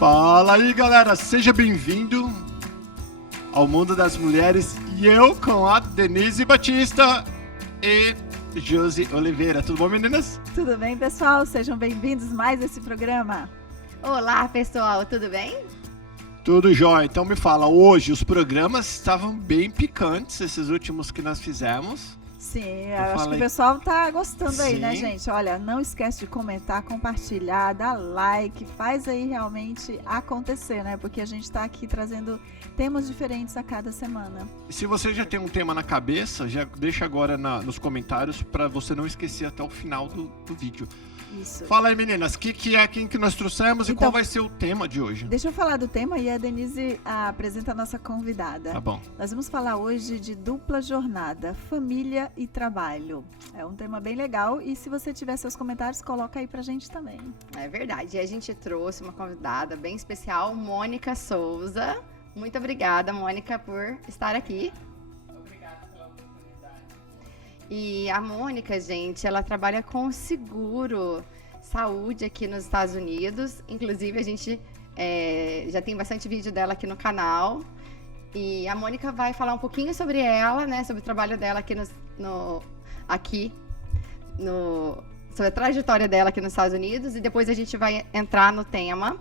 Fala aí, galera, seja bem-vindo ao Mundo das Mulheres e eu com a Denise Batista e Josi Oliveira. Tudo bom, meninas? Tudo bem, pessoal? Sejam bem-vindos mais a esse programa. Olá, pessoal, tudo bem? Tudo jóia. Então me fala, hoje os programas estavam bem picantes, esses últimos que nós fizemos. Sim, eu acho que o pessoal tá gostando aí, né, Sim. gente? Olha, não esquece de comentar, compartilhar, dar like, faz aí realmente acontecer, né? Porque a gente tá aqui trazendo temas diferentes a cada semana. E se você já tem um tema na cabeça, já deixa agora nos comentários para você não esquecer até o final do vídeo. Isso. Fala aí, meninas, quem que nós trouxemos e Então, qual vai ser o tema de hoje? Deixa eu falar do tema e a Denise apresenta a nossa convidada. Tá bom. Nós vamos falar hoje de dupla jornada, família e trabalho. É um tema bem legal e se você tiver seus comentários, coloca aí pra gente também. É verdade, e a gente trouxe uma convidada bem especial, Mônica Souza. Muito obrigada, Mônica, por estar aqui. Obrigada pela oportunidade. E a Mônica, gente, ela trabalha com seguro saúde aqui nos Estados Unidos. Inclusive, a gente já tem bastante vídeo dela aqui no canal. E a Mônica vai falar um pouquinho sobre ela, né? Sobre o trabalho dela aqui sobre a trajetória dela aqui nos Estados Unidos. E depois a gente vai entrar no tema.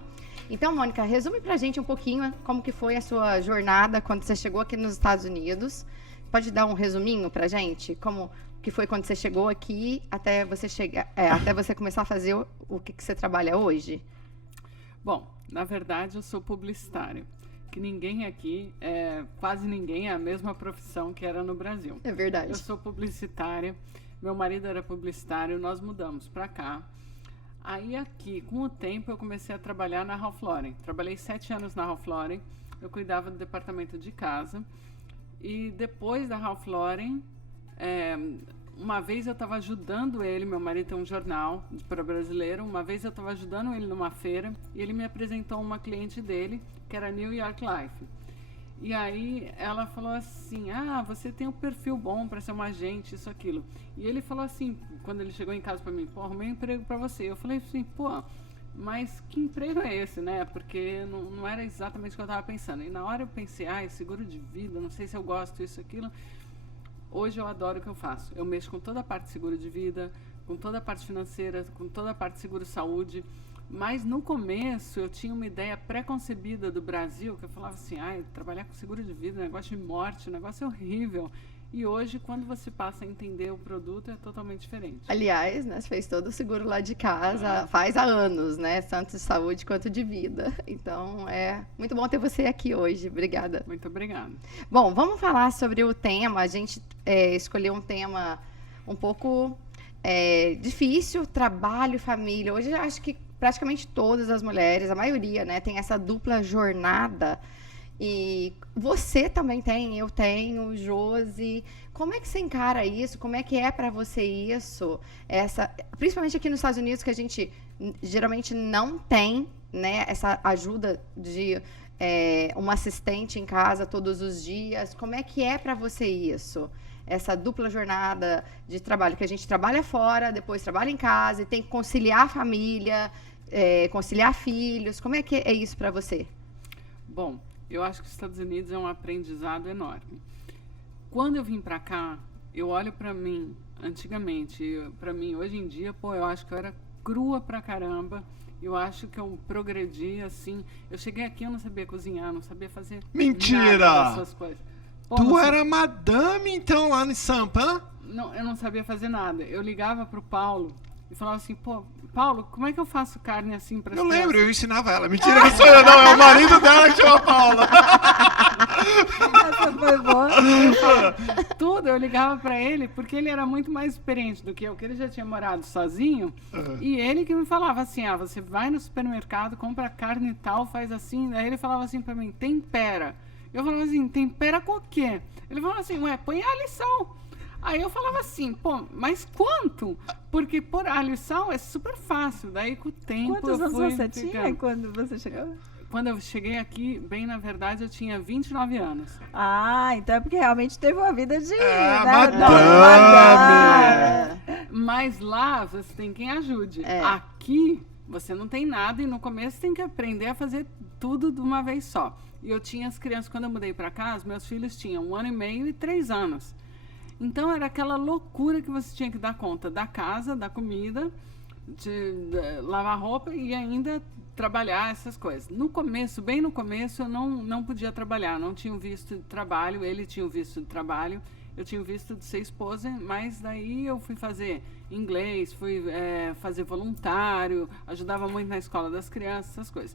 Então, Mônica, resume pra gente um pouquinho como que foi a sua jornada quando você chegou aqui nos Estados Unidos. Pode dar um resuminho pra gente? Como que foi quando você chegou aqui até você chegar, até você começar a fazer o que você trabalha hoje? Bom, na verdade eu sou publicitário, que ninguém aqui, quase ninguém é a mesma profissão que era no Brasil. É verdade. Eu sou publicitária, meu marido era publicitário, nós mudamos para cá. Aí aqui, com o tempo, eu comecei a trabalhar na Ralph Lauren. Trabalhei 7 anos na Ralph Lauren, eu cuidava do departamento de casa. E depois da Ralph Lauren, uma vez eu estava ajudando ele, meu marido tem um jornal para brasileiro, uma vez eu estava ajudando ele numa feira e ele me apresentou uma cliente dele, que era New York Life. E aí ela falou assim, você tem um perfil bom para ser uma agente, isso, aquilo. E ele falou assim, quando ele chegou em casa para mim, arrumei um emprego para você. Eu falei assim, mas que emprego é esse, né? Porque não era exatamente o que eu estava pensando. E na hora eu pensei, seguro de vida, não sei se eu gosto disso, aquilo. Hoje eu adoro o que eu faço. Eu mexo com toda a parte de seguro de vida, com toda a parte financeira, com toda a parte de seguro-saúde. Mas no começo eu tinha uma ideia pré-concebida do Brasil, que eu falava assim, trabalhar com seguro de vida, negócio de morte, negócio horrível. E hoje, quando você passa a entender o produto, é totalmente diferente. Aliás, né, você fez todo o seguro lá de casa, faz há anos, né? Tanto de saúde quanto de vida. Então, é muito bom ter você aqui hoje. Obrigada. Muito obrigada. Bom, vamos falar sobre o tema. A gente escolheu um tema um pouco difícil, trabalho e família. Hoje, eu acho que praticamente todas as mulheres, a maioria, né, tem essa dupla jornada. E você também tem, eu tenho, Josi. Como é que você encara isso? Como é que é para você isso? Principalmente aqui nos Estados Unidos, que a gente geralmente não tem, né, essa ajuda de uma assistente em casa todos os dias. Como é que é para você isso? Essa dupla jornada de trabalho, que a gente trabalha fora, depois trabalha em casa e tem que conciliar a família, conciliar filhos. Como é que é isso para você? Bom, eu acho que os Estados Unidos é um aprendizado enorme. Quando eu vim para cá, eu olho para mim, antigamente, para mim, hoje em dia, eu acho que eu era crua pra caramba. Eu acho que eu progredi, assim. Eu cheguei aqui, eu não sabia cozinhar, não sabia fazer Mentira! nada dessas coisas. Tu era madame, então, lá em Sampa? Não, eu não sabia fazer nada. Eu ligava pro Paulo e falava assim, Paulo, como é que eu faço carne assim para as Eu crianças? lembro, eu ensinava ela. Mentira, não sou eu não, é o marido dela que chama Paula. Essa foi boa. Tudo, eu ligava para ele, porque ele era muito mais experiente do que eu, que ele já tinha morado sozinho, e ele que me falava assim, você vai no supermercado, compra carne e tal, faz assim, aí ele falava assim para mim, tempera. Eu falava assim, tempera com o quê? Ele falava assim, põe a lição. Aí eu falava assim, mas quanto? Porque pôr alho e sal é super fácil. Daí com o tempo Quantos anos você ficando... tinha quando você chegou? Quando eu cheguei aqui, bem na verdade, eu tinha 29 anos. Então é porque realmente teve uma vida de... madame. Mas lá você tem quem ajude. Aqui Você não tem nada e no começo tem que aprender a fazer tudo de uma vez só. E eu tinha as crianças, quando eu mudei para cá, os meus filhos tinham 1 ano e meio e 3 anos. Então era aquela loucura que você tinha que dar conta da casa, da comida, de lavar roupa e ainda trabalhar essas coisas. No começo, bem no começo, eu não podia trabalhar, não tinha um visto de trabalho, ele tinha um visto de trabalho, eu tinha o visto de ser esposa, mas daí eu fui fazer inglês, fui fazer voluntário, ajudava muito na escola das crianças, essas coisas.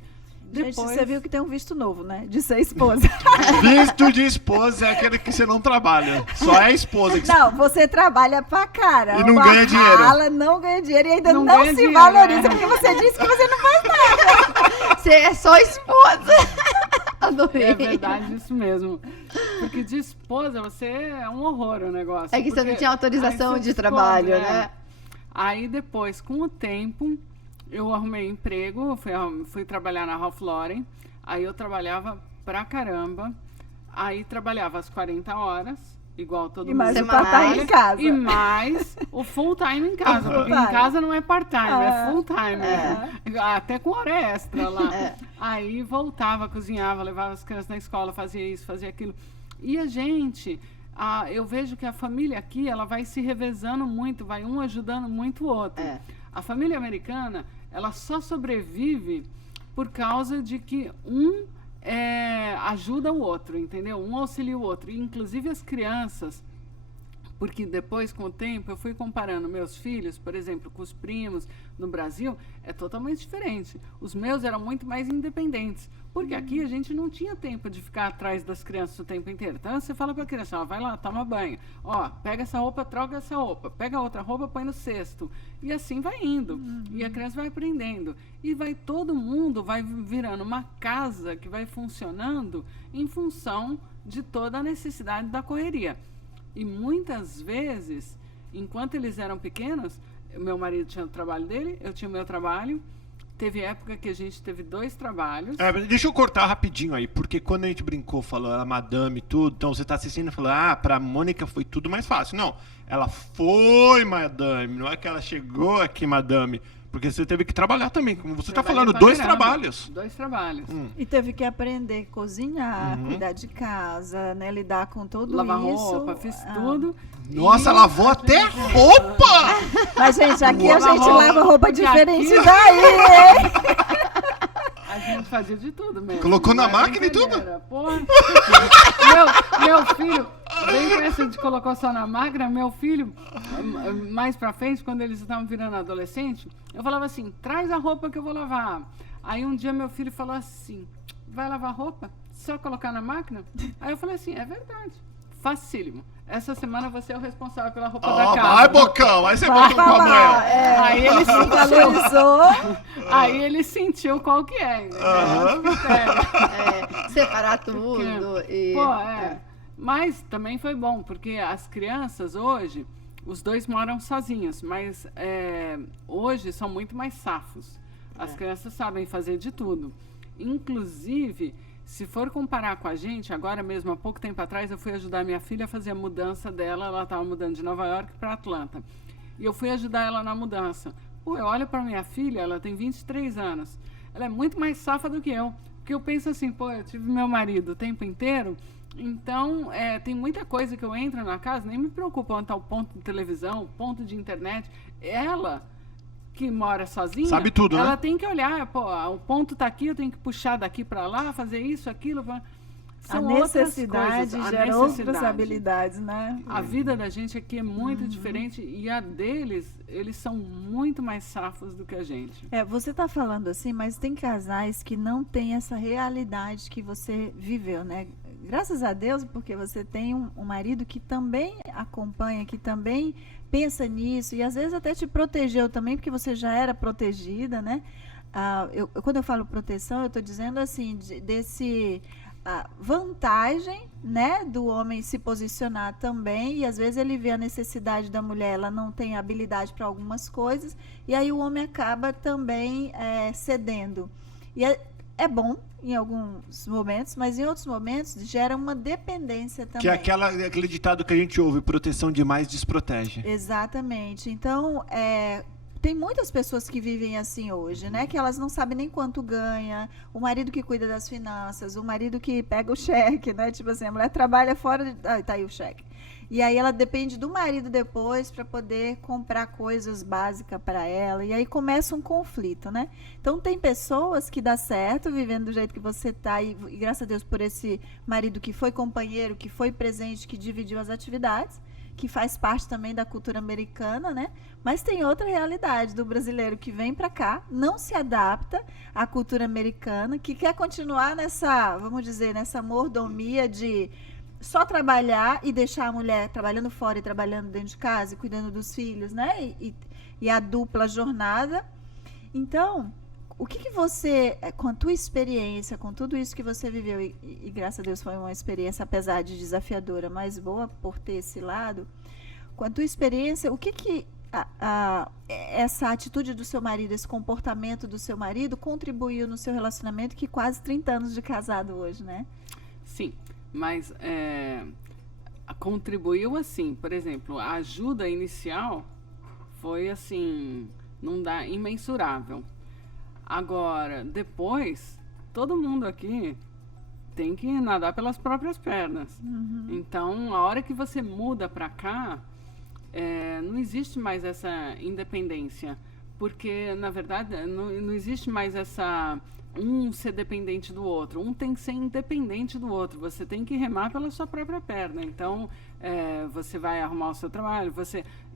Gente, você viu que tem um visto novo, né? De ser esposa. Visto de esposa é aquele que você não trabalha. Só é a esposa que Não, você trabalha pra caramba. E não ganha dinheiro. Não ganha dinheiro e ainda Não não ganha se dinheiro, valoriza, né? porque você disse que você não faz nada. Você é só esposa. Adorei. É verdade, isso mesmo. Porque de esposa, você é um horror o negócio. É que você não porque tinha autorização aí você de trabalho, esconde, né? Aí depois, com o tempo, eu arrumei emprego, fui trabalhar na Ralph Lauren. Aí eu trabalhava pra caramba. Aí trabalhava as 40 horas, igual todo E mundo. mais o Semanais. part-time em casa. E mais o full time em casa. Porque em full-time. casa não é part-time, é full time. É. Até com hora extra lá. É. Aí voltava, cozinhava, levava as crianças na escola, fazia isso, fazia aquilo. E a gente, eu vejo que a família aqui, ela vai se revezando muito, vai um ajudando muito o outro. É. A família americana, ela só sobrevive por causa de que um ajuda o outro, entendeu? Um auxilia o outro. E, inclusive as crianças, porque depois, com o tempo, eu fui comparando meus filhos, por exemplo, com os primos no Brasil, é totalmente diferente. Os meus eram muito mais independentes, porque aqui a gente não tinha tempo de ficar atrás das crianças o tempo inteiro. Então, você fala para a criança, ó, vai lá, toma banho. Ó, pega essa roupa, troca essa roupa. Pega outra roupa, põe no cesto. E assim vai indo. E a criança vai aprendendo. E todo mundo vai virando uma casa que vai funcionando em função de toda a necessidade da correria. E muitas vezes, enquanto eles eram pequenos, meu marido tinha o trabalho dele, eu tinha o meu trabalho. Teve época que a gente teve 2 trabalhos. Deixa eu cortar rapidinho aí, porque quando a gente brincou, falou ela madame e tudo, então você tá assistindo e falou, pra Mônica foi tudo mais fácil. Não, ela foi madame, não é que ela chegou aqui madame, porque você teve que trabalhar também, como você tá Trabalhei falando, pra 2 caramba. trabalhos. 2 trabalhos. E teve que aprender a cozinhar, cuidar de casa, né? Lidar com tudo Lavar isso. roupa, fiz tudo. Nossa, E lavou até roupa! Mas, gente, aqui a Lava gente roupa, lava roupa porque diferente aqui- daí, hein? A gente fazia de tudo mesmo. Colocou na Não é máquina e tudo? brincadeira, porra. meu filho, bem com essa de colocou só na máquina, meu filho, mais pra frente, quando eles estavam virando adolescente, eu falava assim, traz a roupa que eu vou lavar. Aí um dia meu filho falou assim, vai lavar roupa? Só colocar na máquina? Aí eu falei assim, é verdade, facílimo. Essa semana você é o responsável pela roupa da casa. Vai, Bocão, aí você Vai bota com a falar, mãe. Aí ele sentiu, Valorizou. aí ele sentiu qual que é, entendeu? Aham. Separar tudo. E... Pô, Mas também foi bom, porque as crianças hoje, os 2 moram sozinhos, mas hoje são muito mais safos. As crianças sabem fazer de tudo. Inclusive, se for comparar com a gente, agora mesmo, há pouco tempo atrás, eu fui ajudar minha filha a fazer a mudança dela. Ela estava mudando de Nova York para Atlanta. E eu fui ajudar ela na mudança. Pô, eu olho para minha filha, ela tem 23 anos. Ela é muito mais safa do que eu. Porque eu penso assim, pô, eu tive meu marido o tempo inteiro, então tem muita coisa que eu entro na casa, nem me preocupa onde está o ponto de televisão, o ponto de internet. Ela, que mora sozinha, Sabe tudo, ela né? tem que olhar, pô, o ponto está aqui, eu tenho que puxar daqui para lá, fazer isso, aquilo. A necessidade gera outras habilidades, né? A vida da gente aqui é muito diferente e a deles, eles são muito mais safos do que a gente. Você está falando assim, mas tem casais que não têm essa realidade que você viveu, né? Graças a Deus, porque você tem um marido que também acompanha, que também pensa nisso e às vezes até te protegeu também, porque você já era protegida, né? Quando eu falo proteção, eu estou dizendo assim, desse... a vantagem, né, do homem se posicionar também, e às vezes ele vê a necessidade da mulher, ela não tem habilidade para algumas coisas, e aí o homem acaba também cedendo. E é bom em alguns momentos, mas em outros momentos gera uma dependência também. Que é aquele ditado que a gente ouve, proteção demais desprotege. Exatamente. Então, tem muitas pessoas que vivem assim hoje, né? Que elas não sabem nem quanto ganha, o marido que cuida das finanças, o marido que pega o cheque, né? Tipo assim, a mulher trabalha fora, tá aí o cheque. E aí ela depende do marido depois para poder comprar coisas básicas para ela. E aí começa um conflito, né? Então tem pessoas que dá certo vivendo do jeito que você tá e graças a Deus por esse marido que foi companheiro, que foi presente, que dividiu as atividades, que faz parte também da cultura americana, né? Mas tem outra realidade do brasileiro que vem para cá, não se adapta à cultura americana, que quer continuar nessa, vamos dizer, nessa mordomia de só trabalhar e deixar a mulher trabalhando fora e trabalhando dentro de casa e cuidando dos filhos, né? E a dupla jornada. Então, o que você, com a tua experiência, com tudo isso que você viveu, e graças a Deus foi uma experiência, apesar de desafiadora, mas boa por ter esse lado, com a tua experiência, o que essa atitude do seu marido, esse comportamento do seu marido contribuiu no seu relacionamento, que quase 30 anos de casado hoje, né? Sim. Mas contribuiu assim, por exemplo, a ajuda inicial foi assim, não dá, imensurável. Agora, depois, todo mundo aqui tem que nadar pelas próprias pernas. Uhum. Então, a hora que você muda para cá, não existe mais essa independência, porque, na verdade, não existe mais essa... um ser dependente do outro, um tem que ser independente do outro, você tem que remar pela sua própria perna. Então, você vai arrumar o seu trabalho,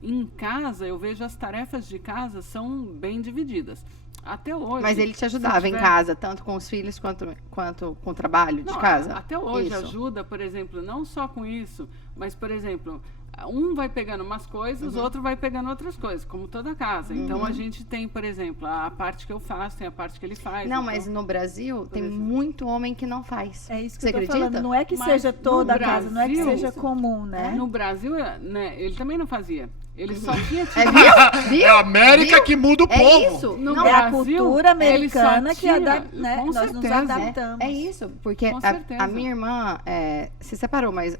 em casa, eu vejo as tarefas de casa são bem divididas. Até hoje. Mas ele te ajudava em casa, tanto com os filhos quanto com o trabalho de casa? Até hoje Isso. ajuda, por exemplo, não só com isso, mas, por exemplo, um vai pegando umas coisas, o outro vai pegando outras coisas, como toda casa. Então, a gente tem, por exemplo, a parte que eu faço, tem a parte que ele faz. Não, então, mas no Brasil tem exemplo. muito homem que não faz. É isso que Você eu tô acredita? falando. Não é que Mas seja no toda a casa, não é que Brasil, seja comum, né? No Brasil, né, ele também não fazia. Ele só tinha... Viu? É a América Viu? que muda o povo. É isso. No Não, É a Brasil, cultura ele só americana que tinha- né? com Nós nos certeza. adaptamos. É isso, porque Com certeza. a minha irmã se separou, mas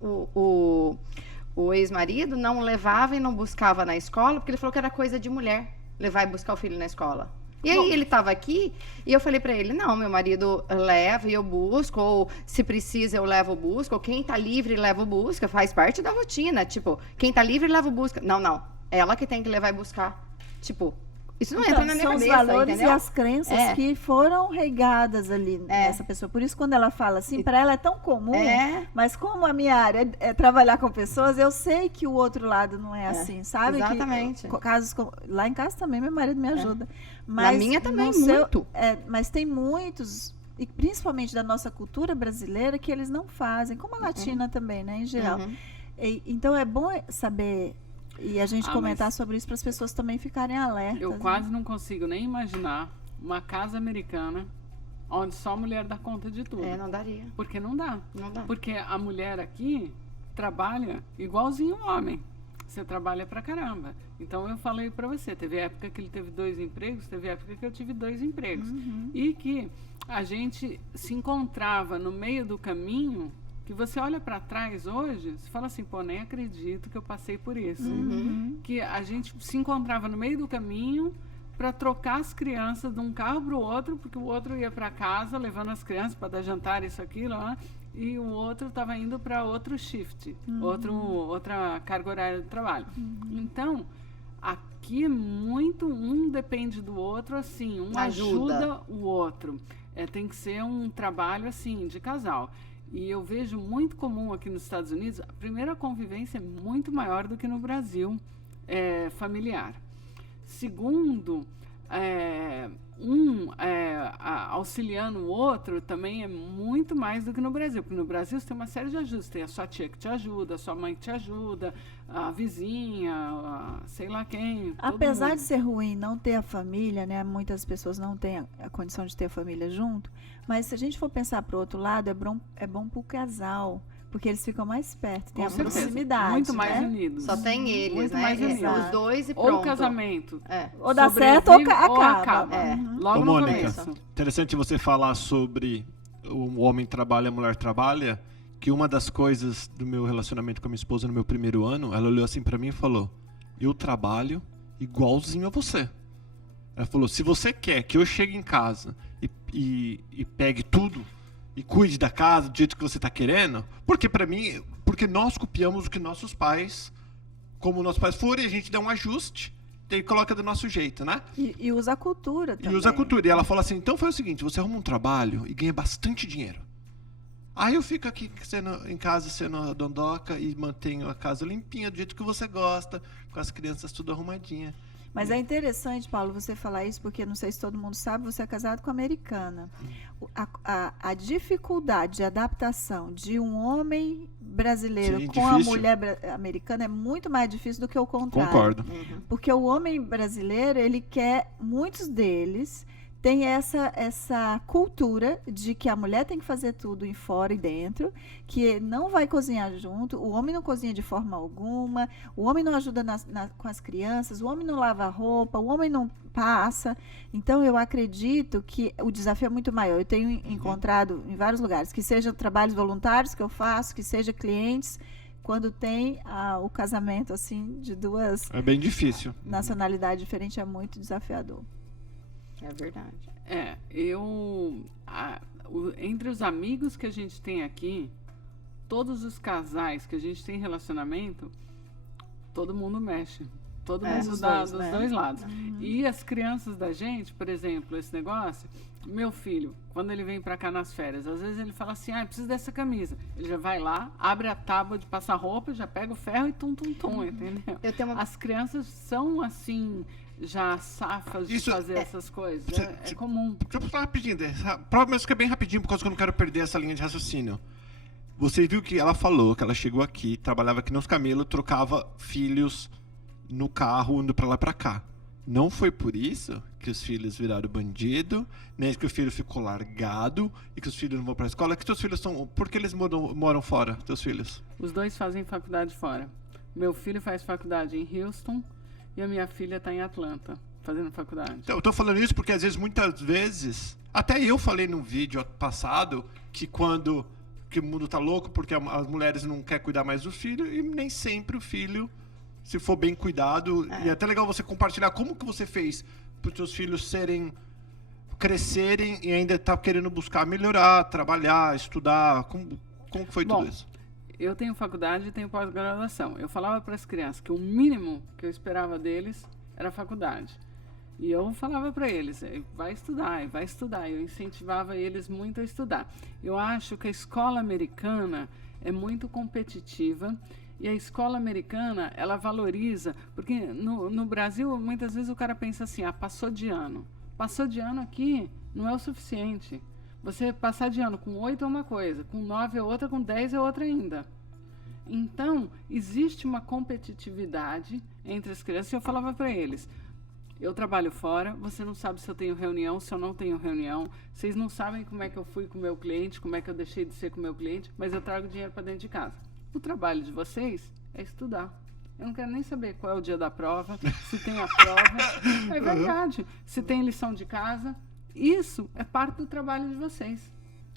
o ex-marido não levava e não buscava na escola, porque ele falou que era coisa de mulher, levar e buscar o filho na escola. E aí ele estava aqui e eu falei pra ele, não, meu marido leva e eu busco, ou se precisa eu levo ou busco, ou quem tá livre leva ou busca, faz parte da rotina, tipo, quem tá livre leva ou busca. Não, ela que tem que levar e buscar. Tipo, isso não entra na minha são cabeça, os valores entendeu? e as crenças que foram regadas ali nessa pessoa. Por isso, quando ela fala assim, para ela é tão comum, mas como a minha área é trabalhar com pessoas, eu sei que o outro lado não é assim, sabe? Exatamente. Casos lá em casa também, meu marido me ajuda. Mas na minha também, no muito. mas tem muitos, e principalmente da nossa cultura brasileira, que eles não fazem, como a latina também, né, em geral. Então, é bom saber... E a gente comentar sobre isso para as pessoas também ficarem alertas. Eu quase não consigo nem imaginar uma casa americana onde só a mulher dá conta de tudo. Não daria. Porque não dá. Não dá. Porque a mulher aqui trabalha igualzinho o homem. Você trabalha pra caramba. Então, eu falei pra você, teve época que ele teve 2 empregos, teve época que eu tive 2 empregos. E que a gente se encontrava no meio do caminho, que você olha para trás hoje, você fala assim, pô, nem acredito que eu passei por isso. Que a gente se encontrava no meio do caminho para trocar as crianças de um carro para o outro, porque o outro ia para casa levando as crianças para dar jantar, isso, aquilo, né? E o outro estava indo para outro shift, outra carga horária de trabalho. Então, aqui é muito, um depende do outro, assim, um ajuda o outro. Tem que ser um trabalho, assim, de casal. E eu vejo muito comum aqui nos Estados Unidos, a primeira convivência é muito maior do que no Brasil, familiar. Segundo, auxiliando o outro também é muito mais do que no Brasil. Porque no Brasil você tem uma série de ajudas. Tem a sua tia que te ajuda, a sua mãe que te ajuda, a vizinha, sei lá quem. Apesar de ser ruim não ter a família, né? Muitas pessoas não têm a condição de ter a família junto. Mas se a gente for pensar para o outro lado, é bom para o casal. Porque eles ficam mais perto, tem a proximidade. Muito mais né? unidos. Só tem eles, muito né? mais unidos. Os dois e pronto. Ou o casamento. Ou dá certo ou acaba. acaba. Logo Ô, no Mônica, começo. interessante você falar sobre o homem trabalha, a mulher trabalha, que uma das coisas do meu relacionamento com a minha esposa no meu primeiro ano, ela olhou assim pra mim e falou, eu trabalho igualzinho a você. Ela falou, se você quer que eu chegue em casa e pegue tudo, e cuide da casa do jeito que você tá querendo, porque nós copiamos o que nossos pais, como nossos pais foram, e a gente dá um ajuste, e coloca do nosso jeito, né? E usa a cultura também. E usa a cultura. E ela fala assim, então foi o seguinte, você arruma um trabalho e ganha bastante dinheiro. Aí eu fico aqui em casa sendo a dondoca e mantenho a casa limpinha, do jeito que você gosta, com as crianças tudo arrumadinha. Mas é interessante, Paulo, você falar isso, porque não sei se todo mundo sabe, você é casado com americana. A dificuldade de adaptação de um homem brasileiro Sim, com difícil. a mulher americana é muito mais difícil do que o contrário. Concordo. Porque o homem brasileiro, ele quer, muitos deles tem essa cultura de que a mulher tem que fazer tudo em fora e dentro, que não vai cozinhar junto, o homem não cozinha de forma alguma, o homem não ajuda com as crianças, o homem não lava roupa, o homem não passa. Então, eu acredito que o desafio é muito maior. Eu tenho encontrado em vários lugares, que sejam trabalhos voluntários que eu faço, que sejam clientes, quando tem o casamento assim de duas É bem difícil. nacionalidades diferentes, é muito desafiador. É verdade. Entre os amigos que a gente tem aqui, todos os casais que a gente tem relacionamento, todo mundo mexe. Todo mundo os dá dois, dos né? dois lados. E as crianças da gente, por exemplo, esse negócio, meu filho, quando ele vem pra cá nas férias, às vezes ele fala assim, preciso dessa camisa. Ele já vai lá, abre a tábua de passar roupa, já pega o ferro e tum, entendeu? Eu tenho uma... As crianças são assim, já safas de Isso fazer essas coisas. É Você- comum. Deixa eu falar rapidinho. Mas fica bem rapidinho, por causa que eu não quero perder essa linha de raciocínio. Você viu que ela falou que ela chegou aqui, trabalhava aqui nos camelos, trocava filhos no carro, indo pra lá e pra cá. Não foi por isso que os filhos viraram bandido, nem que o filho ficou largado e que os filhos não vão pra escola. Que teus filhos são... Por que eles moram fora, teus filhos? Os dois fazem faculdade fora. Meu filho faz faculdade em Houston e a minha filha está em Atlanta, fazendo faculdade. Então, eu tô falando isso porque, às vezes, muitas vezes... Até eu falei num vídeo passado que que o mundo tá louco porque as mulheres não querem cuidar mais do filho e nem sempre o filho, se for bem cuidado... E é até legal você compartilhar como que você fez para os seus filhos crescerem e ainda tá querendo buscar melhorar, trabalhar, estudar. Como que foi tudo isso? Eu tenho faculdade e tenho pós-graduação. Eu falava para as crianças que o mínimo que eu esperava deles era a faculdade. E eu falava para eles, vai estudar. Eu incentivava eles muito a estudar. Eu acho que a escola americana é muito competitiva e a escola americana, ela valoriza, porque no Brasil, muitas vezes o cara pensa assim, passou de ano. Passou de ano aqui não é o suficiente. Você passar de ano com 8 é uma coisa, com 9 é outra, com 10 é outra ainda. Então, existe uma competitividade entre as crianças. E eu falava para eles, eu trabalho fora, você não sabe se eu tenho reunião, se eu não tenho reunião. Vocês não sabem como é que eu fui com o meu cliente, como é que eu deixei de ser com o meu cliente, mas eu trago dinheiro para dentro de casa. O trabalho de vocês é estudar. Eu não quero nem saber qual é o dia da prova, se tem a prova. É verdade. Se tem lição de casa. Isso é parte do trabalho de vocês.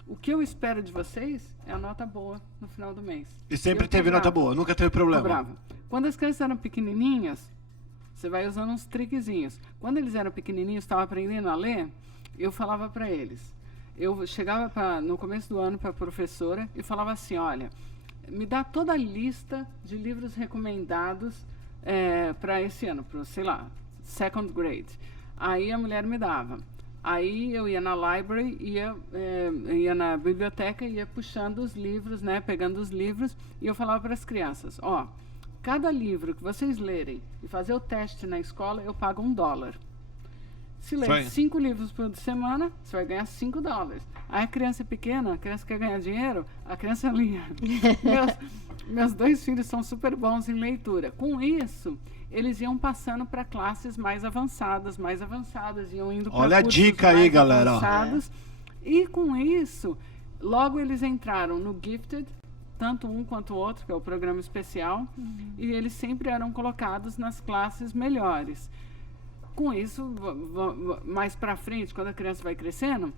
O que eu espero de vocês é a nota boa no final do mês. E sempre Eu teve nota cobrava. boa, nunca teve problema. Cobrava. Quando as crianças eram pequenininhas, você vai usando uns triquezinhos. Quando eles eram pequenininhos, estavam aprendendo a ler, eu falava para eles. Eu chegava no começo do ano para a professora e falava assim, olha, me dá toda a lista de livros recomendados para esse ano, para, sei lá, second grade. Aí a mulher me dava. Aí eu ia na library, ia na biblioteca, ia puxando os livros, né, pegando os livros, e eu falava para as crianças, cada livro que vocês lerem e fazer o teste na escola, eu pago $1. Se ler 5 livros por semana, você vai ganhar $5. Aí a criança é pequena, a criança quer ganhar dinheiro, a criança lia. Meus 2 filhos são super bons em leitura. Com isso, eles iam passando para classes mais avançadas, iam indo para Olha a cursos dica aí, mais galera. avançados. E com isso, logo eles entraram no Gifted, tanto um quanto o outro, que é o programa especial, e eles sempre eram colocados nas classes melhores. Com isso, mais para frente, quando a criança vai crescendo,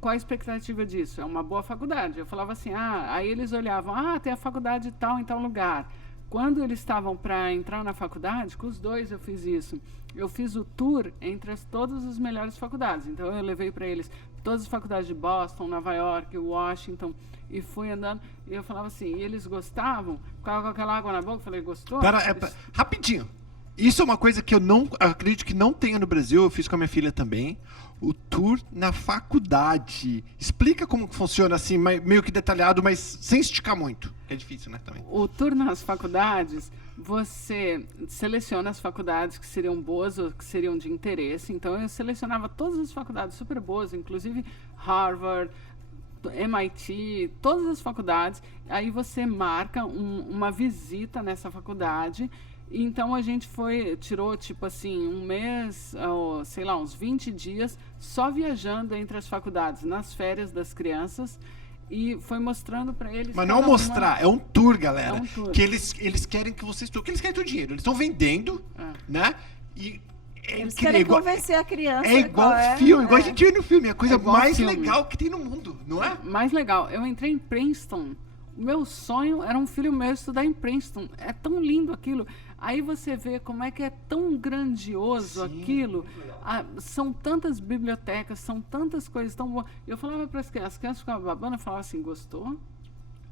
qual a expectativa disso? É uma boa faculdade. Eu falava assim, aí eles olhavam, tem a faculdade tal em tal lugar. Quando eles estavam para entrar na faculdade, com os dois eu fiz isso. Eu fiz o tour entre todas as melhores faculdades. Então, eu levei para eles todas as faculdades de Boston, Nova York, Washington, e fui andando. E eu falava assim, e eles gostavam, ficava com aquela água na boca. Eu falei, gostou? Rapidinho. Isso é uma coisa que eu não acredito que não tenha no Brasil. Eu fiz com a minha filha também. O tour na faculdade. Explica como que funciona, assim, meio que detalhado, mas sem esticar muito. É difícil, né, também. O tour nas faculdades, você seleciona as faculdades que seriam boas ou que seriam de interesse. Então, eu selecionava todas as faculdades super boas, inclusive Harvard, MIT, todas as faculdades. Aí você marca uma visita nessa faculdade. Então a gente tirou tipo assim, um mês, ou, sei lá, uns 20 dias, só viajando entre as faculdades, nas férias das crianças, e foi mostrando para eles. Mas não mostrar, é um tour, galera. É um tour. Que eles querem que vocês estudem, que eles querem o dinheiro. Eles estão vendendo, né? E eles querem convencer a criança. É igual filme, igual a gente vê no filme. É a coisa É mais filme. legal que tem no mundo, não é? Mais legal. Eu entrei em Princeton. O meu sonho era um filho meu estudar em Princeton. É tão lindo aquilo. Aí você vê como é que é tão grandioso aquilo. São tantas bibliotecas, são tantas coisas tão boas. Eu falava para as crianças ficavam babando, eu falava assim, gostou?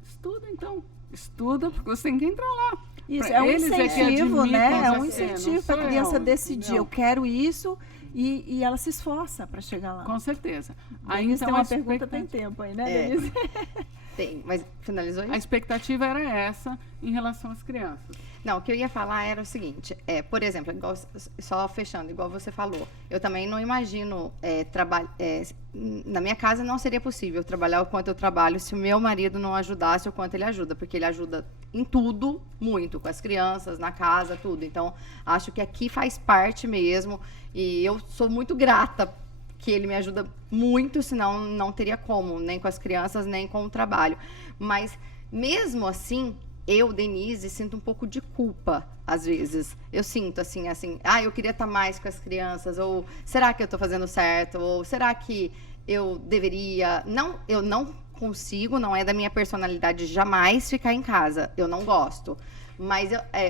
Estuda então. Estuda, porque você tem que entrar lá. Isso, pra é um eles incentivo, que né? É um não incentivo sou para a criança eu, decidir, entendeu? eu quero isso, e ela se esforça para chegar lá. Com certeza. Aí Então, tem uma a pergunta, tem expectativa- tempo aí, né, Denise? Tem, mas finalizou A isso? expectativa era essa em relação às crianças. Não, o que eu ia falar era o seguinte, por exemplo, só fechando, igual você falou, eu também não imagino na minha casa não seria possível trabalhar o quanto eu trabalho se o meu marido não ajudasse o quanto ele ajuda, porque ele ajuda em tudo, muito, com as crianças, na casa, tudo. Então, acho que aqui faz parte mesmo, e eu sou muito grata que ele me ajuda muito, senão não teria como, nem com as crianças, nem com o trabalho. Mas, mesmo assim, eu, Denise, sinto um pouco de culpa, às vezes. Eu sinto, assim, eu queria estar mais com as crianças, ou será que eu estou fazendo certo, ou será que eu deveria... Não, eu não consigo, não é da minha personalidade jamais ficar em casa, eu não gosto. Mas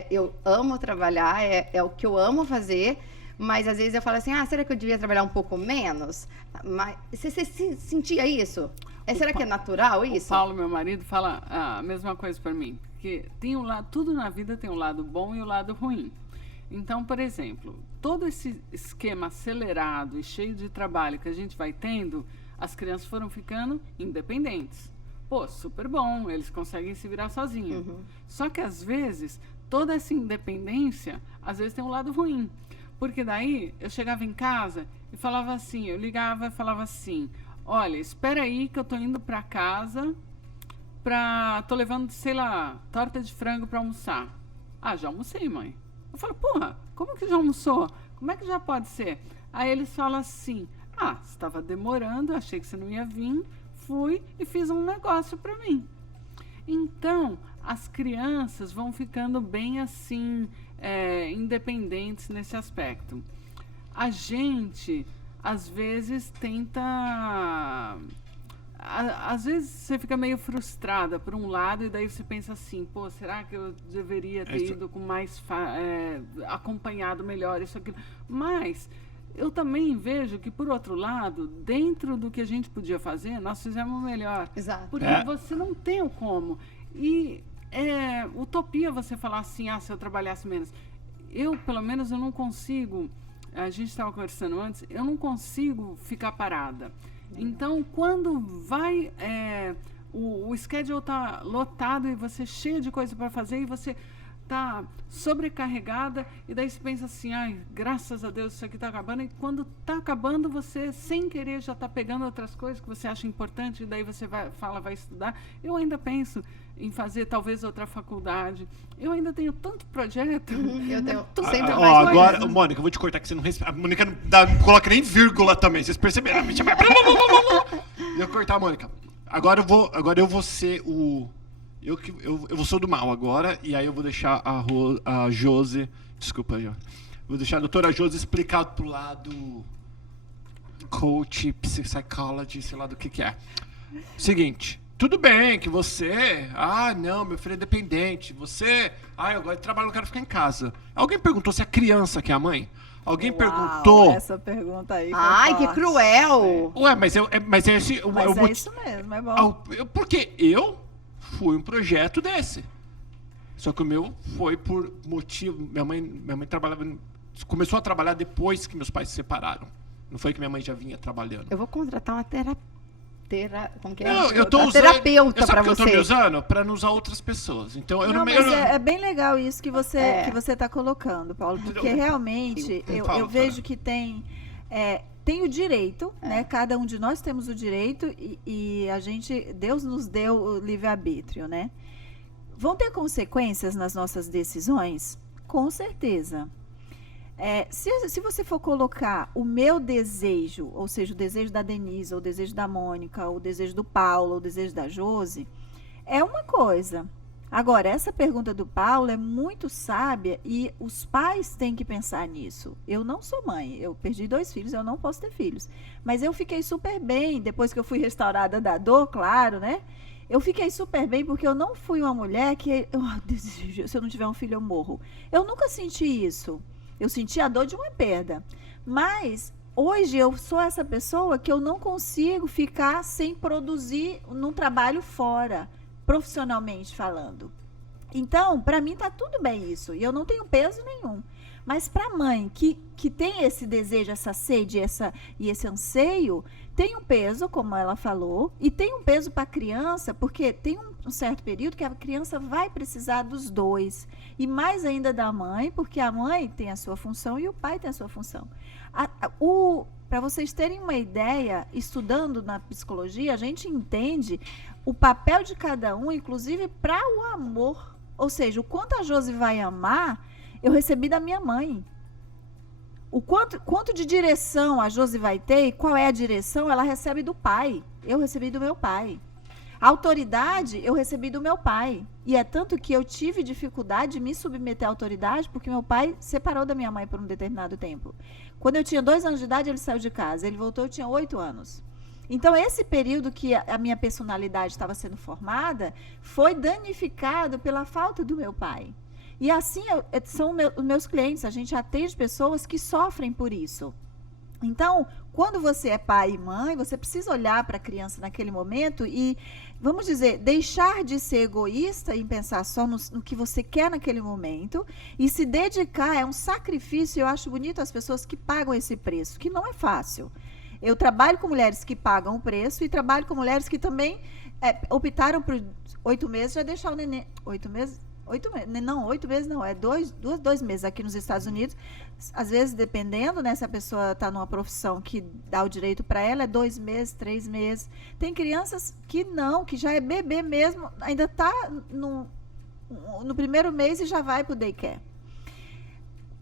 eu amo trabalhar, é o que eu amo fazer, mas às vezes eu falo assim, será que eu devia trabalhar um pouco menos? Mas você sentia isso? Será que é natural isso? O Paulo, meu marido, fala a mesma coisa para mim. Porque tem tudo na vida tem um lado bom e o lado ruim. Então, por exemplo, todo esse esquema acelerado e cheio de trabalho que a gente vai tendo, as crianças foram ficando independentes. Pô, super bom, eles conseguem se virar sozinhos. Uhum. Só que, às vezes, toda essa independência, às vezes tem um lado ruim. Porque daí, eu chegava em casa e falava assim, eu ligava e falava assim, olha, espera aí que eu tô indo para casa, tô levando, sei lá, torta de frango para almoçar. Já almocei, mãe. Eu falo, porra, como que já almoçou? Como é que já pode ser? Aí eles falam assim, você estava demorando, achei que você não ia vir, fui e fiz um negócio para mim. Então, as crianças vão ficando bem assim, independentes nesse aspecto. A gente, às vezes, tenta... Às vezes você fica meio frustrada por um lado e daí você pensa assim, pô, será que eu deveria ter ido com mais acompanhado melhor isso, aquilo? Mas eu também vejo que, por outro lado, dentro do que a gente podia fazer, nós fizemos o melhor. Exato. Porque você não tem o como. E utopia você falar assim, se eu trabalhasse menos. Eu, pelo menos, eu não consigo, a gente estava conversando antes, eu não consigo ficar parada. Então, quando vai, o schedule está lotado e você é cheio de coisa para fazer e você está sobrecarregada e daí você pensa assim, graças a Deus isso aqui está acabando, e quando está acabando você, sem querer, já está pegando outras coisas que você acha importante e daí você vai estudar. Eu ainda penso em fazer talvez outra faculdade. Eu ainda tenho tanto projeto. Eu tenho sempre mais agora, coisa. Mônica, eu vou te cortar que você não respeita. A Mônica não coloca nem vírgula também, vocês perceberam? Eu cortar a Mônica. Agora eu vou ser o... Eu vou ser do mal agora, e aí eu vou deixar a Josi... Desculpa, Josi. Vou deixar a doutora Josi explicar pro lado... Coach, psychology, sei lá do que é. Seguinte, tudo bem que você... Ah, não, meu filho é dependente. Você... Ah, agora eu trabalho, eu quero ficar em casa. Alguém perguntou se a criança quer a mãe? Alguém Uau, perguntou... essa pergunta aí foi Ai, que forte. cruel! Ué, mas é esse... Mas é isso mesmo, é bom. Porque eu fui um projeto desse. Só que o meu foi por motivo... Minha mãe trabalhava... Começou a trabalhar depois que meus pais se separaram. Não foi que minha mãe já vinha trabalhando. Eu vou contratar uma como que é? Não, eu tô Uma usando... terapeuta pra Sabe que eu tô me você. usando? Pra não usar outras pessoas. Então, eu Não, não... mas é bem legal isso que você está colocando, Paulo, porque Eu- realmente eu vejo que tem o direito, né? Cada um de nós temos o direito e Deus nos deu o livre-arbítrio, né? Vão ter consequências nas nossas decisões? Com certeza. Se você for colocar o meu desejo, ou seja, o desejo da Denise, ou o desejo da Mônica, ou o desejo do Paulo, ou o desejo da Josi, é uma coisa. Agora, essa pergunta do Paulo é muito sábia e os pais têm que pensar nisso. Eu não sou mãe, eu perdi 2 filhos, eu não posso ter filhos. Mas eu fiquei super bem, depois que eu fui restaurada da dor, claro, né? Eu fiquei super bem porque eu não fui uma mulher que, se eu não tiver um filho, eu morro. Eu nunca senti isso. Eu senti a dor de uma perda. Mas hoje eu sou essa pessoa que eu não consigo ficar sem produzir num trabalho fora, profissionalmente falando. Então, para mim tá tudo bem isso. E eu não tenho peso nenhum. Mas para a mãe que tem esse desejo, essa sede e esse anseio, tem um peso, como ela falou, e tem um peso para a criança, porque tem um certo período que a criança vai precisar dos dois. E mais ainda da mãe, porque a mãe tem a sua função e o pai tem a sua função. Para vocês terem uma ideia, estudando na psicologia, a gente entende o papel de cada um, inclusive para o amor. Ou seja, o quanto a Josi vai amar, eu recebi da minha mãe. O quanto de direção a Josi vai ter e qual é a direção, ela recebe do pai. Eu recebi do meu pai. A autoridade, eu recebi do meu pai. E é tanto que eu tive dificuldade de me submeter à autoridade porque meu pai separou da minha mãe por um determinado tempo. Quando eu tinha 2 anos de idade, ele saiu de casa. Ele voltou, eu tinha 8 anos. Então, esse período que a minha personalidade estava sendo formada foi danificado pela falta do meu pai. E assim são os meus clientes, a gente atende pessoas que sofrem por isso. Então, quando você é pai e mãe, você precisa olhar para a criança naquele momento e, vamos dizer, deixar de ser egoísta e pensar só no que você quer naquele momento e se dedicar, é um sacrifício. Eu acho bonito as pessoas que pagam esse preço, que não é fácil. Eu trabalho com mulheres que pagam o preço e trabalho com mulheres que também optaram por 8 meses já deixar o neném. 8 meses? 8 meses, não, 8 meses não, é 2 meses aqui nos Estados Unidos. Às vezes, dependendo, né, se a pessoa está numa profissão que dá o direito para ela, é 2 meses, 3 meses. Tem crianças que não, que já é bebê mesmo, ainda está no primeiro mês e já vai para o daycare.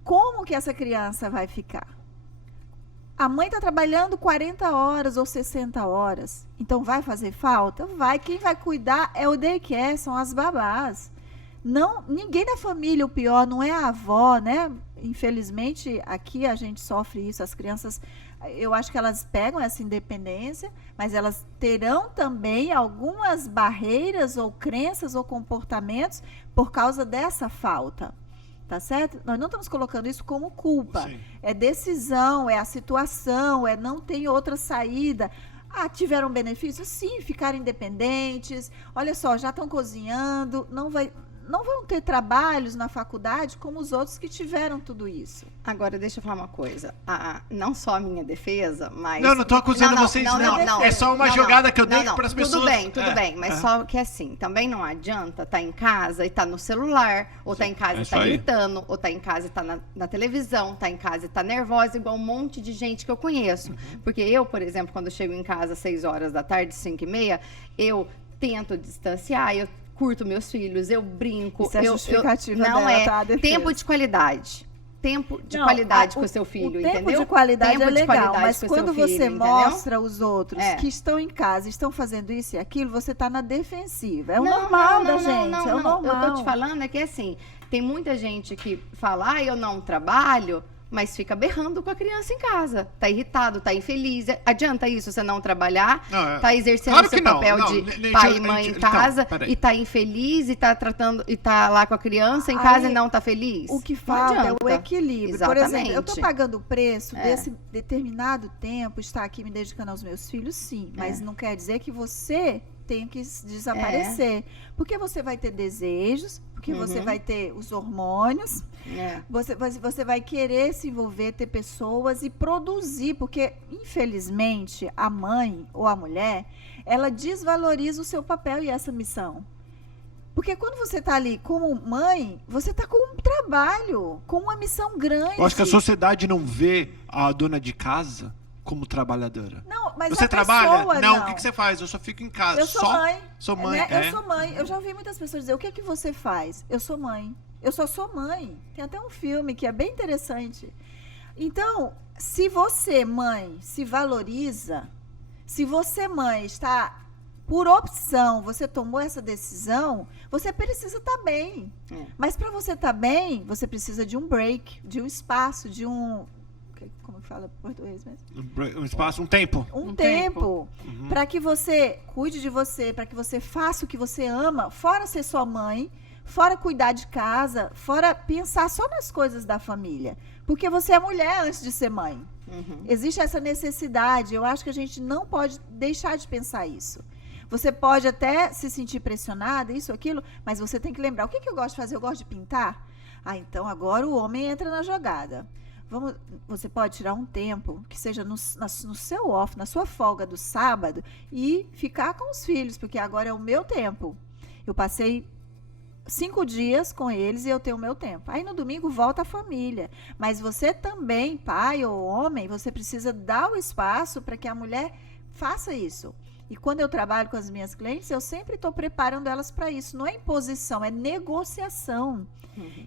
Como que essa criança vai ficar? A mãe está trabalhando 40 horas ou 60 horas, então vai fazer falta? Vai. Quem vai cuidar é o daycare, são as babás. Não, ninguém da família, o pior não é a avó, né? Infelizmente, aqui a gente sofre isso. As crianças, eu acho que elas pegam essa independência, mas elas terão também algumas barreiras ou crenças ou comportamentos por causa dessa falta. Tá certo? Nós não estamos colocando isso como culpa. Sim. É decisão, é a situação, não tem outra saída. Tiveram benefício? Sim, ficaram independentes. Olha só, já estão cozinhando, não vão ter trabalhos na faculdade como os outros que tiveram tudo isso. Agora, deixa eu falar uma coisa. Não só a minha defesa, mas... Não estou acusando vocês, não. É só uma jogada que eu dei para as pessoas... Tudo bem. Mas só que assim, também não adianta estar em casa e estar no celular, ou estar em casa e estar gritando, ou estar em casa e estar na televisão, estar em casa e estar nervosa, igual um monte de gente que eu conheço. Uhum. Porque eu, por exemplo, quando eu chego em casa às 6 horas da tarde, 5h30, eu tento distanciar, eu curto meus filhos, eu brinco. Isso é justificativa não dela, é tá? tempo de qualidade. Tempo de qualidade com o seu filho, entendeu? Tempo de qualidade tempo é legal, qualidade mas quando você mostra entendeu? Os outros que estão em casa, estão fazendo isso e aquilo, você está na defensiva. É o normal da gente, é o normal. Eu tô te falando que assim, tem muita gente que fala, eu não trabalho, mas fica berrando com a criança em casa. Tá irritado, tá infeliz. Adianta isso, você não trabalhar? Não, Tá exercendo claro seu que não. papel Não, de pai e mãe em casa então, peraí. e tá infeliz e tá tratando e tá lá com a criança em casa Aí, e não tá feliz? O que Não falta é adianta. o equilíbrio. Por Exatamente. exemplo, eu estou pagando o preço É. desse determinado tempo, estar aqui me dedicando aos meus filhos, sim. Mas não quer dizer que você tem que desaparecer. Porque você vai ter desejos, porque você vai ter os hormônios, você vai querer se envolver, ter pessoas e produzir. Porque, infelizmente, a mãe ou a mulher, ela desvaloriza o seu papel e essa missão. Porque quando você está ali como mãe, você está com um trabalho, com uma missão grande. Eu acho que a sociedade não vê a dona de casa como trabalhadora. Não, mas Você a trabalha? pessoa, Não, o que você faz? Eu só fico em casa. Eu sou só... mãe. Sou mãe, né? Eu sou mãe. Eu já ouvi muitas pessoas dizer, o que é que você faz? Eu sou mãe. Eu só sou mãe. Tem até um filme que é bem interessante. Então, se você, mãe, se valoriza, se você, mãe, está por opção, você tomou essa decisão, você precisa estar bem. Mas para você estar bem, você precisa de um break, de um espaço, de um... Como que fala em português mesmo? Um espaço, um tempo. Um tempo. Para que você cuide de você, para que você faça o que você ama, fora ser sua mãe, fora cuidar de casa, fora pensar só nas coisas da família. Porque você é mulher antes de ser mãe. Existe essa necessidade. Eu acho que a gente não pode deixar de pensar isso. Você pode até se sentir pressionada, isso, aquilo, mas você tem que lembrar, o que eu gosto de fazer? Eu gosto de pintar? Ah, então agora o homem entra na jogada. Você pode tirar um tempo, que seja no seu off, na sua folga do sábado, e ficar com os filhos, porque agora é o meu tempo. Eu passei 5 dias com eles e eu tenho o meu tempo. Aí no domingo volta a família. Mas você também, pai ou homem, você precisa dar o espaço para que a mulher faça isso. E quando eu trabalho com as minhas clientes, eu sempre estou preparando elas para isso. Não é imposição, é negociação.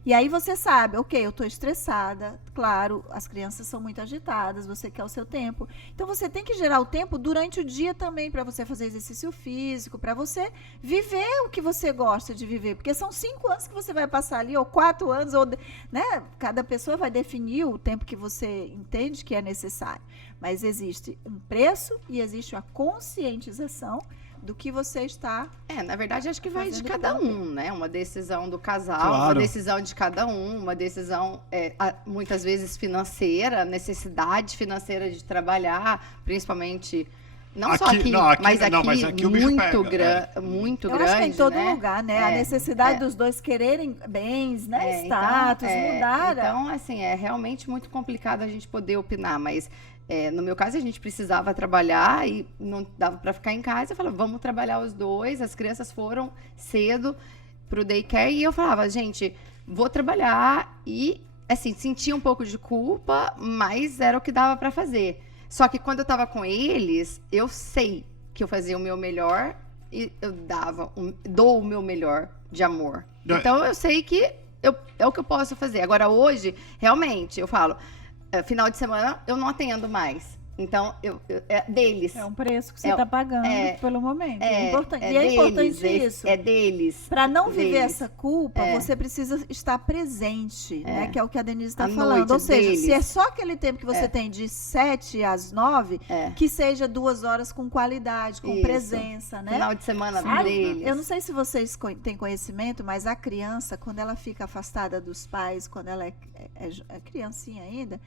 E aí você sabe, ok, eu estou estressada, claro, as crianças são muito agitadas, você quer o seu tempo. Então você tem que gerar o tempo durante o dia também para você fazer exercício físico, para você viver o que você gosta de viver. Porque são 5 anos que você vai passar ali, ou 4 anos, ou, né? Cada pessoa vai definir o tempo que você entende que é necessário. Mas existe um preço e existe a conscientização do que você está... na verdade, acho que vai de fazendo cada com um, né? Uma decisão do casal, Claro. uma decisão de cada um, uma decisão, muitas vezes, financeira, necessidade financeira de trabalhar, principalmente... Não só aqui, mas aqui o bicho muito, pega, muito Eu grande, acho que é em todo né? lugar, né? A necessidade dos dois quererem bens, né? Status, mudar. Então, assim, é realmente muito complicado a gente poder opinar, mas no meu caso a gente precisava trabalhar e não dava para ficar em casa. Eu falava, vamos trabalhar os dois. As crianças foram cedo pro daycare e eu falava, gente, vou trabalhar e, assim, sentia um pouco de culpa, mas era o que dava para fazer. Só que quando eu tava com eles, eu sei que eu fazia o meu melhor e eu dou o meu melhor de amor. Então eu sei que é o que eu posso fazer. Agora hoje, realmente, eu falo, final de semana eu não atendo mais. Então, é deles. É um preço que você está pagando pelo momento. É importante. E é importante isso. É deles. Para não viver essa culpa, você precisa estar presente, né? Que é o que a Denise está falando. Ou seja, se é só aquele tempo que você tem de 7 às 9, que seja 2 horas com qualidade, com presença, né? Final de semana deles. Eu não sei se vocês têm conhecimento, mas a criança, quando ela fica afastada dos pais, quando ela é criancinha ainda,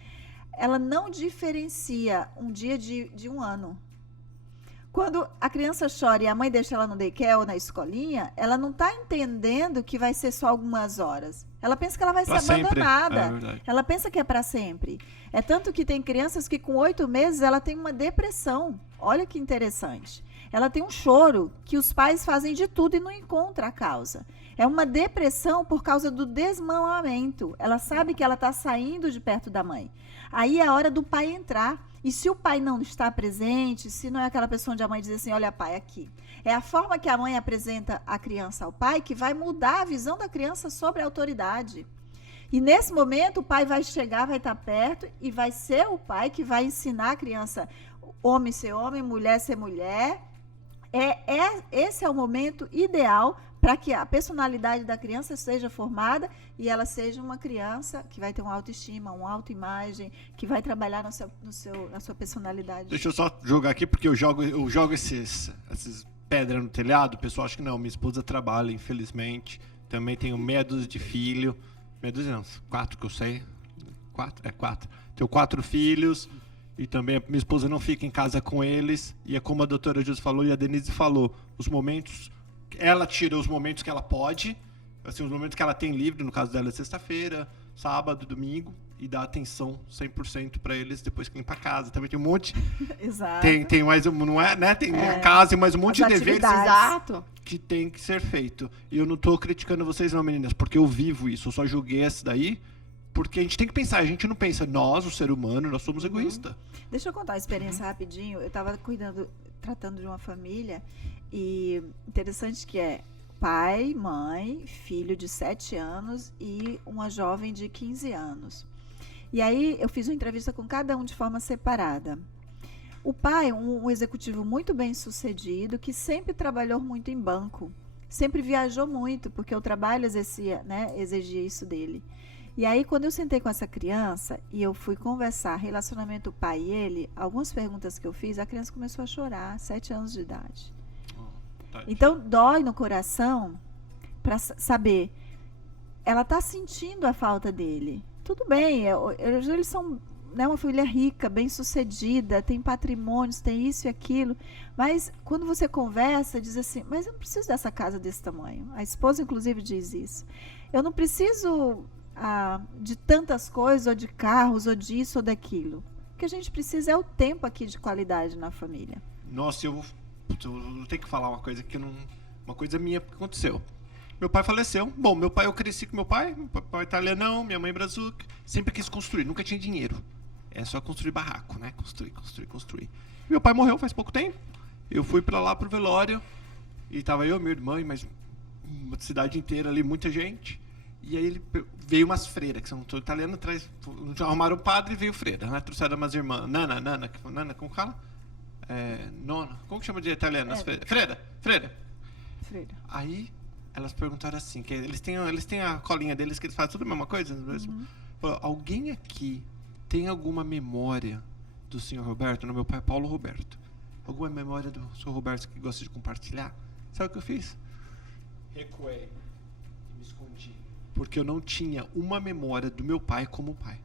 ela não diferencia um dia de um ano. Quando a criança chora e a mãe deixa ela no daycare ou na escolinha, ela não está entendendo que vai ser só algumas horas. Ela pensa que ela vai ser abandonada. Ela pensa que é para sempre. É tanto que tem crianças que com 8 meses ela tem uma depressão. Olha que interessante. Ela tem um choro que os pais fazem de tudo e não encontram a causa. É uma depressão por causa do desmamamento. Ela sabe que ela está saindo de perto da mãe. Aí é a hora do pai entrar. E se o pai não está presente, se não é aquela pessoa onde a mãe diz assim, olha pai, aqui. É a forma que a mãe apresenta a criança ao pai que vai mudar a visão da criança sobre a autoridade. E nesse momento o pai vai chegar, vai estar perto e vai ser o pai que vai ensinar a criança homem ser homem, mulher ser mulher. Esse é o momento ideal para que a personalidade da criança seja formada e ela seja uma criança que vai ter uma autoestima, uma autoimagem, que vai trabalhar na sua personalidade. Deixa eu só jogar aqui, porque eu jogo essas pedras no telhado. O pessoal acha que não, minha esposa trabalha, infelizmente. Também tenho meia dúzia de filho. Meia dúzia não, 4 que eu sei. 4. Tenho 4 filhos. E também minha esposa não fica em casa com eles. E é como a doutora Júlia falou e a Denise falou, os momentos... Ela tira os momentos que ela pode, assim, os momentos que ela tem livre, no caso dela é sexta-feira, sábado, domingo, e dá atenção 100% para eles depois que limpa a casa. Também tem um monte... Exato. Tem mais, não é, né? Tem a casa e mais um monte de deveres Exato. que tem que ser feito. E eu não tô criticando vocês não, meninas, porque eu vivo isso. Eu só julguei essa daí, porque a gente tem que pensar. A gente não pensa, nós, o ser humano, nós somos egoístas. Deixa eu contar a experiência rapidinho. Eu estava tratando de uma família, e interessante que é pai, mãe, filho de 7 anos e uma jovem de 15 anos. E aí eu fiz uma entrevista com cada um de forma separada. O pai, um executivo muito bem sucedido, que sempre trabalhou muito em banco, sempre viajou muito, porque o trabalho exigia isso dele. E aí, quando eu sentei com essa criança e eu fui conversar relacionamento pai e ele, algumas perguntas que eu fiz, a criança começou a chorar, 7 anos de idade. Então, dói no coração para saber, ela está sentindo a falta dele. Tudo bem, eles são, né, uma família rica, bem-sucedida, tem patrimônios, tem isso e aquilo, mas quando você conversa, diz assim, mas eu não preciso dessa casa desse tamanho. A esposa, inclusive, diz isso. Eu não preciso... de tantas coisas, ou de carros, ou disso, ou daquilo. O que a gente precisa é o tempo aqui de qualidade na família. Nossa, eu vou ter que falar uma coisa uma coisa minha que aconteceu. Meu pai faleceu. Bom, eu cresci com meu pai italianão, minha mãe brazuca. Sempre quis construir, nunca tinha dinheiro. É só construir barraco, né? Construir. Meu pai morreu faz pouco tempo. Eu fui pra lá pro velório, e tava eu, minha irmã, mas uma cidade inteira ali, muita gente. E aí veio umas freiras, que são todos italianos, arrumaram o padre e veio freira, né? Trouxeram umas irmãs, Nana, como fala? Nona, como que chama de italiano? Freira. Aí elas perguntaram assim, que eles têm a colinha deles, que eles fazem tudo a mesma coisa, mesmo. Falou, alguém aqui tem alguma memória do senhor Roberto? No meu pai é Paulo Roberto. Alguma memória do senhor Roberto que gosta de compartilhar? Sabe o que eu fiz? Recuei e me escondi. Porque eu não tinha uma memória do meu pai como pai.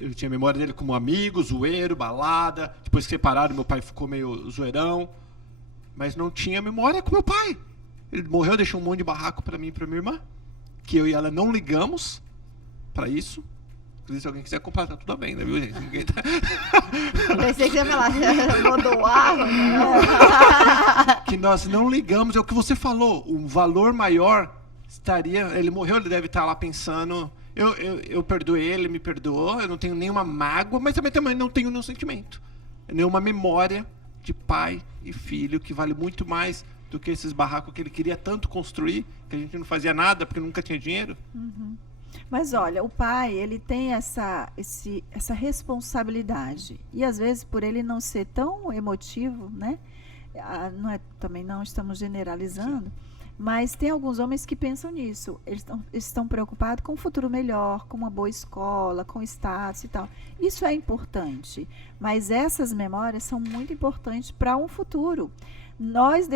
Eu tinha memória dele como amigo, zoeiro, balada. Depois que separaram, meu pai ficou meio zoeirão. Mas não tinha memória com meu pai. Ele morreu, deixou um monte de barraco pra mim e pra minha irmã. Que eu e ela não ligamos pra isso. Inclusive, se alguém quiser comprar, tá tudo bem, né, viu, gente? Ninguém tá... Pensei que você ia falar, vou doar. Que nós não ligamos. É o que você falou. Um valor maior... ele morreu, ele deve estar lá pensando, eu perdoei ele, me perdoou, eu não tenho nenhuma mágoa, mas também não tenho nenhum sentimento, nenhuma memória de pai e filho, que vale muito mais do que esses barracos que ele queria tanto construir, que a gente não fazia nada porque nunca tinha dinheiro. Mas olha, o pai, ele tem essa responsabilidade, e às vezes por ele não ser tão emotivo, né, também não estamos generalizando. Sim. Mas tem alguns homens que pensam nisso. Eles estão preocupados com um futuro melhor, com uma boa escola, com status e tal. Isso é importante. Mas essas memórias são muito importantes para um futuro. Nós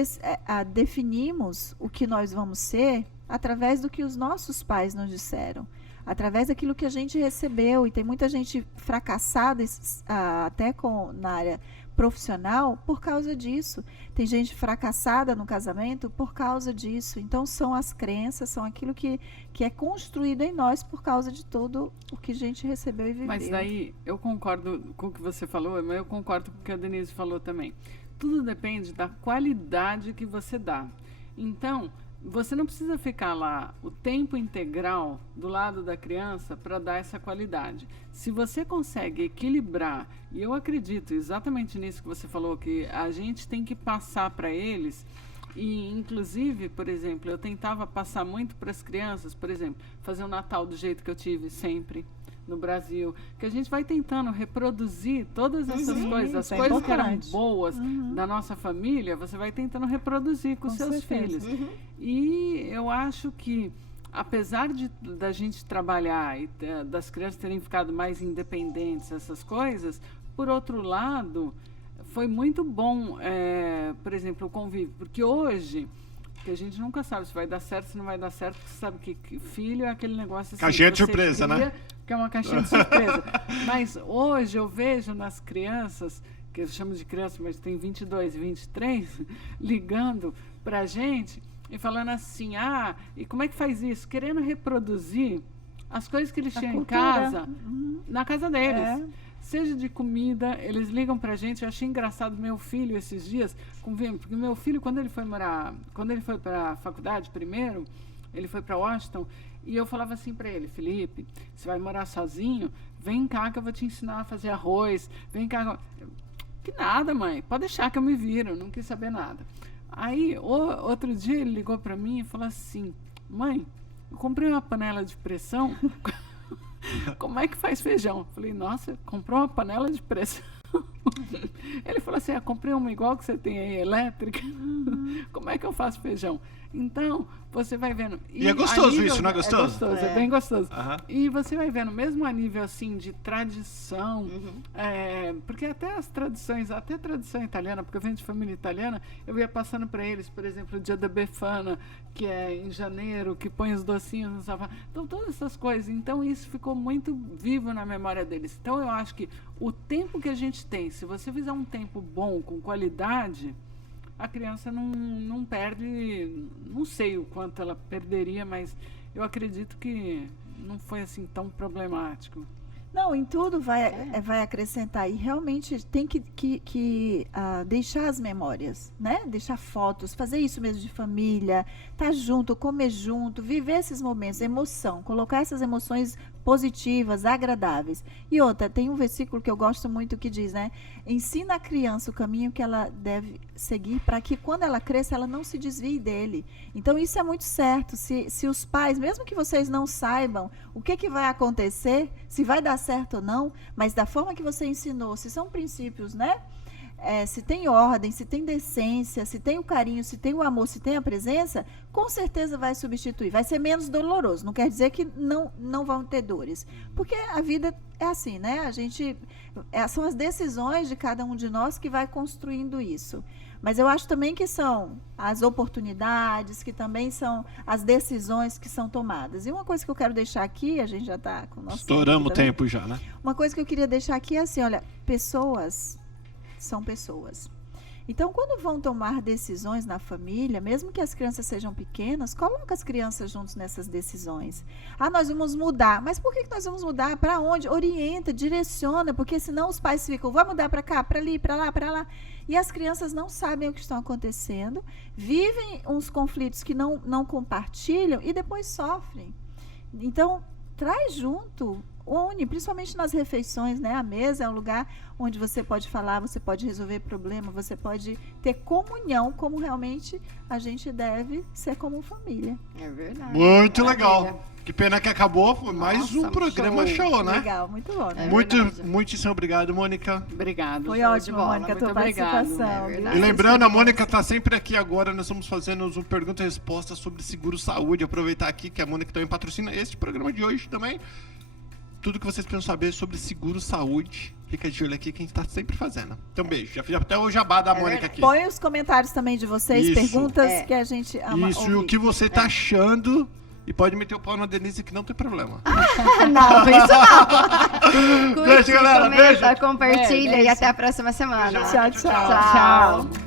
definimos o que nós vamos ser através do que os nossos pais nos disseram. Através daquilo que a gente recebeu. E tem muita gente fracassada até na área profissional por causa disso. Tem gente fracassada no casamento por causa disso. Então, são as crenças, são aquilo que é construído em nós por causa de tudo o que a gente recebeu e viveu. Mas daí, eu concordo com o que você falou, mas eu concordo com o que a Denise falou também. Tudo depende da qualidade que você dá. Então, você não precisa ficar lá o tempo integral do lado da criança para dar essa qualidade. Se você consegue equilibrar, e eu acredito exatamente nisso que você falou, que a gente tem que passar para eles, e inclusive, por exemplo, eu tentava passar muito para as crianças, por exemplo, fazer o Natal do jeito que eu tive sempre, no Brasil, que a gente vai tentando reproduzir todas essas coisas, as isso é coisas que eram importante. boas da nossa família, você vai tentando reproduzir com seus certeza. filhos. E eu acho que, apesar da gente trabalhar e das crianças terem ficado mais independentes, essas coisas, por outro lado, foi muito bom, por exemplo, o convívio, porque hoje, que a gente nunca sabe se vai dar certo, se não vai dar certo, porque você sabe que filho é aquele negócio assim, Caixinha de você surpresa, cria, né? que é uma caixinha de surpresa. Mas hoje eu vejo nas crianças, que eu chamo de criança, mas tem 22 e 23, ligando pra gente e falando assim, e como é que faz isso? Querendo reproduzir as coisas que eles tinham em casa, na casa deles. Seja de comida, eles ligam pra gente. Eu achei engraçado meu filho esses dias, porque meu filho, quando ele foi pra faculdade primeiro, ele foi pra Washington, e eu falava assim pra ele, Felipe, você vai morar sozinho? Vem cá que eu vou te ensinar a fazer arroz, vem cá. Que nada, mãe, pode deixar que eu me viro, não quis saber nada. Aí, outro dia ele ligou pra mim e falou assim, mãe, eu comprei uma panela de pressão, como é que faz feijão? Eu falei, nossa, comprou uma panela de pressão? Ele falou assim, comprei uma igual que você tem aí, elétrica, como é que eu faço feijão? Então, você vai vendo. E é gostoso isso, não é gostoso? É gostoso, é bem gostoso. Aham. E você vai vendo, mesmo a nível assim de tradição, porque até as tradições, até a tradição italiana, porque eu venho de família italiana, eu ia passando para eles, por exemplo, o dia da Befana, que é em janeiro, que põe os docinhos no sofá. Então, todas essas coisas. Então, isso ficou muito vivo na memória deles. Então, eu acho que o tempo que a gente tem, se você fizer um tempo bom, com qualidade, a criança não perde, não sei o quanto ela perderia, mas eu acredito que não foi assim tão problemático. Não, em tudo vai acrescentar. E realmente tem que deixar as memórias, né? Deixar fotos, fazer isso mesmo de família, estar junto, comer junto, viver esses momentos, emoção, colocar essas emoções positivas, agradáveis. E outra, tem um versículo que eu gosto muito que diz, né? Ensina a criança o caminho que ela deve seguir para que quando ela cresça, ela não se desvie dele. Então, isso é muito certo. Se os pais, mesmo que vocês não saibam o que vai acontecer, se vai dar certo ou não, mas da forma que você ensinou, se são princípios, né? Se tem ordem, se tem decência, se tem o carinho, se tem o amor, se tem a presença, com certeza vai substituir. Vai ser menos doloroso. Não quer dizer que não vão ter dores. Porque a vida é assim, né? São as decisões de cada um de nós que vai construindo isso. Mas eu acho também que são as oportunidades, que também são as decisões que são tomadas. E uma coisa que eu quero deixar aqui, a gente já está com o nosso Estouramos o tempo já, né? Uma coisa que eu queria deixar aqui é assim, olha, pessoas são pessoas. Então, quando vão tomar decisões na família, mesmo que as crianças sejam pequenas, coloca as crianças juntos nessas decisões. Nós vamos mudar. Mas por que nós vamos mudar? Para onde? Orienta, direciona, porque senão os pais ficam, vai mudar para cá, para ali, para lá, para lá. E as crianças não sabem o que está acontecendo, vivem uns conflitos que não compartilham e depois sofrem. Então, traz junto, une, principalmente nas refeições, né? A mesa é um lugar onde você pode falar, você pode resolver problema, você pode ter comunhão, como realmente a gente deve ser como família. É verdade. Muito Maravilha. legal. Que pena que acabou, foi mais Nossa, um programa show, né? Legal, muito bom, né? verdade. Muitíssimo obrigado, Mônica. Obrigado. Foi Show de ótimo, bola, Mônica, a muito tua obrigado. participação. É viu? verdade. E lembrando, a Mônica está sempre aqui agora, nós estamos fazendo um pergunta e resposta sobre seguro saúde. Aproveitar aqui que a Mônica também patrocina este programa de hoje também. Tudo que vocês precisam saber sobre seguro saúde, fica de olho aqui que a gente está sempre fazendo. Então, beijo. Já fiz até o jabá da Mônica aqui. Põe os comentários também de vocês, Isso. perguntas que a gente ama Isso, e ouvir. o que você tá achando. E pode meter o pau na Denise que não tem problema. Não, isso não. Curte, Beijo, galera, comenta, beijo. compartilha Beijo. e até a próxima semana. Beijo. Tchau, tchau. Tchau.